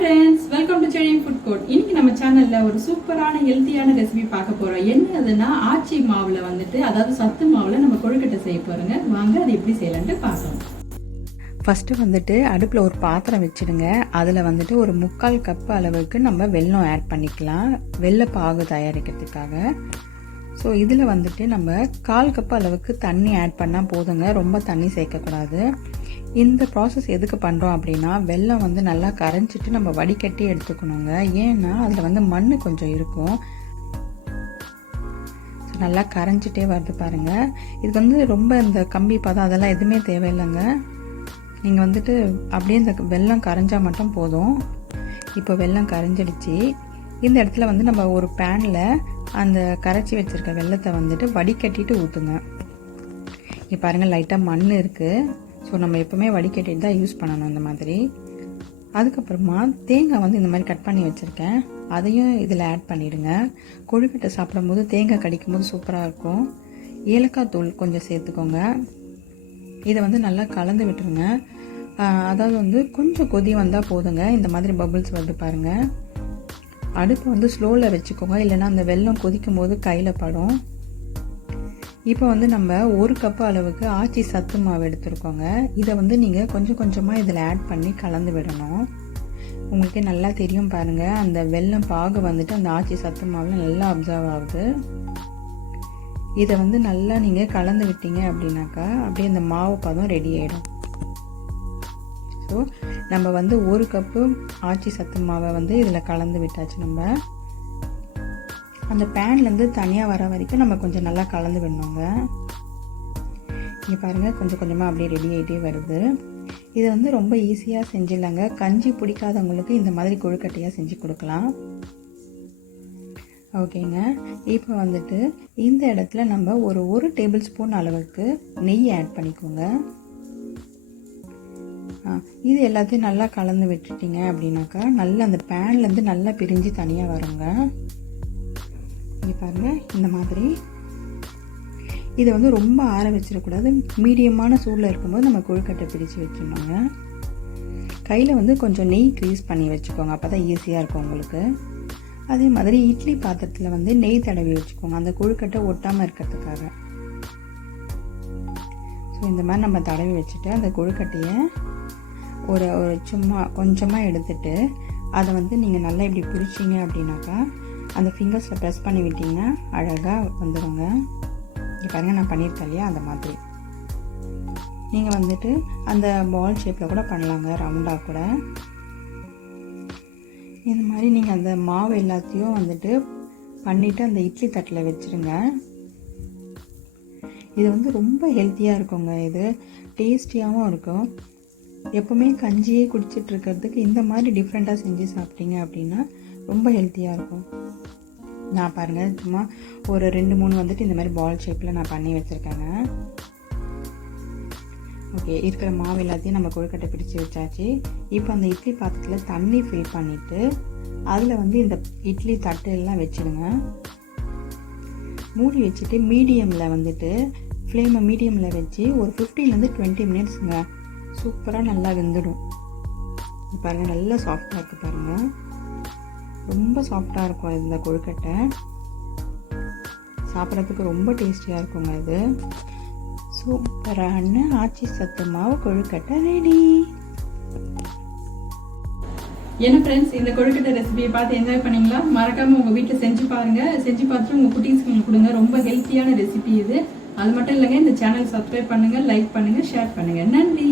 friends, welcome to Cherry Food Court. இன்னைக்கு நம்ம சேனல்ல ஒரு சூப்பரான ஹெல்தியான ரெசிபி பார்க்க போறோம். என்னதுன்னா ஆச்சி மாவுல அதாவது சத்து மாவுல நம்ம கொழுக்கட்டை செய்ய போறோங்க. வாங்க அது எப்படி செய்யலாம்னு பார்க்கலாம். ஃபர்ஸ்ட் அடுப்பில் ஒரு பாத்திரம் வச்சிடுங்க. அதில் ஒரு 3/4 கப் அளவுக்கு நம்ம வெல்லம் ஆட் பண்ணிக்கலாம், வெல்ல பாகு தயாரிக்கிறதுக்காக. ஸோ இதில் நம்ம 1/4 கப் அளவுக்கு தண்ணி ஆட் பண்ணால் போதுங்க, ரொம்ப தண்ணி சேர்க்கக்கூடாது. இந்த ப்ராசஸ் எதுக்கு பண்ணுறோம் அப்படின்னா, வெல்லம் நல்லா கரைஞ்சிட்டு நம்ம வடிகட்டி எடுத்துக்கணுங்க. ஏன்னா அதில் மண் கொஞ்சம் இருக்கும். ஸோ நல்லா கரைஞ்சிட்டே வருது பாருங்கள். இது ரொம்ப இந்த கம்பி பதம் அதெல்லாம் எதுவுமே தேவையில்லைங்க. நீங்கள் அப்படியே இந்த வெல்லம் கரைஞ்சால் மட்டும் போதும். இப்போ வெல்லம் கரைஞ்சிடுச்சு. இந்த இடத்துல நம்ம ஒரு பேனில் அந்த கரைச்சி வச்சுருக்க வெல்லத்தை வடிகட்டிட்டு ஊற்றுங்க. இங்கே பாருங்கள், லைட்டாக மண் இருக்குது. ஸோ நம்ம எப்போவுமே வடிகட்டிட்டு தான் யூஸ் பண்ணணும் இந்த மாதிரி. அதுக்கப்புறமா தேங்காய் இந்த மாதிரி கட் பண்ணி வச்சுருக்கேன், அதையும் இதில் ஆட் பண்ணிவிடுங்க. கொழுக்கட்டை சாப்பிடும்போது தேங்காய் கடிக்கும் போது சூப்பராக இருக்கும். ஏலக்காய் தூள் கொஞ்சம் சேர்த்துக்கோங்க. இதை நல்லா கலந்து விட்டுருங்க. அதாவது கொஞ்சம் கொதி வந்தால் போதுங்க. இந்த மாதிரி பபுள்ஸ் வருது பாருங்கள். அடுப்பு ஸ்லோவில் வச்சுக்கோங்க, இல்லைன்னா அந்த வெல்லம் கொதிக்கும் போது கையில் படும். இப்போ நம்ம 1 கப் அளவுக்கு ஆச்சி சத்து மாவு எடுத்துருக்கோங்க. இதை நீங்கள் கொஞ்சம் கொஞ்சமாக இதில் ஆட் பண்ணி கலந்து விடணும். உங்களுக்கே நல்லா தெரியும் பாருங்கள், அந்த வெல்லம் பாகு அந்த ஆச்சி சத்து மாவில் நல்லா அப்சர்வ் ஆகுது. இதை நல்லா நீங்கள் கலந்து விட்டீங்க அப்படின்னாக்கா அப்படியே அந்த மாவு பதம் ரெடி ஆகிடும். ஸோ நம்ம 1 கப்பு ஆச்சி சத்து மாவை இதில் கலந்து விட்டாச்சு. நம்ம அந்த பேன்லேருந்து தனியாக வர வரைக்கும் நம்ம கொஞ்சம் நல்லா கலந்து விடணுங்க. இங்கே பாருங்கள், கொஞ்சம் கொஞ்சமாக அப்படியே ரெடி ஆகிட்டே வருது. இதை ரொம்ப ஈஸியாக செஞ்சிடலாங்க. கஞ்சி பிடிக்காதவங்களுக்கு இந்த மாதிரி கொழுக்கட்டையாக செஞ்சு கொடுக்கலாம். ஓகேங்க. இப்போ இந்த இடத்துல நம்ம ஒரு டேபிள் ஸ்பூன் அளவுக்கு நெய் ஆட் பண்ணிக்கோங்க. இது எல்லாத்தையும் நல்லா கலந்து விட்டுட்டீங்க அப்படின்னாக்கா நல்லா அந்த பேன்லேருந்து நல்லா பிரிஞ்சு தனியாக வருங்க. இங்கே பாருங்கள், இந்த மாதிரி. இதை ரொம்ப ஆற வச்சிடக்கூடாது. மீடியமான சூடில் இருக்கும்போது நம்ம கொழுக்கட்டை பிரித்து வச்சிடணுங்க. கையில் கொஞ்சம் நெய் க்ரீஸ் பண்ணி வச்சுக்கோங்க, அப்போ தான் ஈஸியாக இருக்கும் உங்களுக்கு. அதே மாதிரி இட்லி பாத்திரத்தில் நெய் தடவி வச்சுக்கோங்க, அந்த கொழுக்கட்டை ஒட்டாமல் இருக்கிறதுக்காக. ஸோ இந்த மாதிரி நம்ம தடவி வச்சுட்டு அந்த கொழுக்கட்டையை ஒரு சும்மா கொஞ்சமாக எடுத்துட்டு அதை நீங்கள் நல்லா இப்படி பிடிச்சிங்க அப்படின்னாக்கா அந்த ஃபிங்கர்ஸில் ப்ரெஸ் பண்ணி விட்டிங்கன்னா அழகாக வந்துடுங்க. இங்கே பாருங்கள், நான் பண்ணியிருக்கேன் இல்லையா, அந்த மாதிரி. நீங்கள் அந்த பால் ஷேப்பில் கூட பண்ணலாங்க, ரவுண்டாக கூட. இந்த மாதிரி நீங்கள் அந்த மாவு எல்லாத்தையும் பண்ணிவிட்டு அந்த இட்லி தட்டில் வச்சுருங்க. இது ரொம்ப ஹெல்த்தியாக இருக்குங்க. இது டேஸ்டியாகவும் இருக்கும். எப்போவுமே கஞ்சியே குடிச்சிட்டு இருக்கிறதுக்கு இந்த மாதிரி டிஃப்ரெண்ட்டாக செஞ்சு சாப்பிட்டீங்க அப்படின்னா ரொம்ப ஹெல்த்தியாக இருக்கும். நான் பாருங்கள், சும்மா ஒரு 2-3 இந்த மாதிரி பால் ஷேப்பில் நான் பண்ணி வச்சுருக்கேங்க. ஓகே, இருக்கிற மாவு எல்லாத்தையும் நம்ம கொழுக்கட்டை பிடிச்சி வச்சாச்சு. இப்போ அந்த இட்லி பாத்திரத்தில் தண்ணி ஃபில் பண்ணிவிட்டு அதில் இந்த இட்லி தட்டு எல்லாம் வச்சுடுங்க. மூடி வச்சுட்டு மீடியமில் ஃப்ளேமை மீடியமில் வச்சு ஒரு 15-20 மினிட்ஸுங்க சூப்பராக நல்லா வெந்துடும். பாருங்கள், நல்லா சாஃப்டாக இருக்குது பாருங்கள், ரொம்ப சாஃப்டாக இருக்கும் இந்த கொழுக்கட்டை. சாப்பிட்றதுக்கு ரொம்ப டேஸ்டியாக இருக்குங்க. இது சூப்பரான ஆச்சி சத்து மாவு கொழுக்கட்டை ரெடி. என்ன ஃப்ரெண்ட்ஸ், இந்த கொழுக்கட்டை ரெசிபியை பார்த்து என்ஜாய் பண்ணீங்களா? மறக்காமல் உங்கள் வீட்டில் செஞ்சு பாருங்கள். செஞ்சு பார்த்துட்டு உங்கள் குட்டீஸ்க்கு கொடுங்க. ரொம்ப ஹெல்த்தியான ரெசிபி இது. அது மட்டும் இல்லைங்க, இந்த சேனல் சப்ஸ்கிரைப் பண்ணுங்கள், லைக் பண்ணுங்கள், ஷேர் பண்ணுங்கள். நன்றி.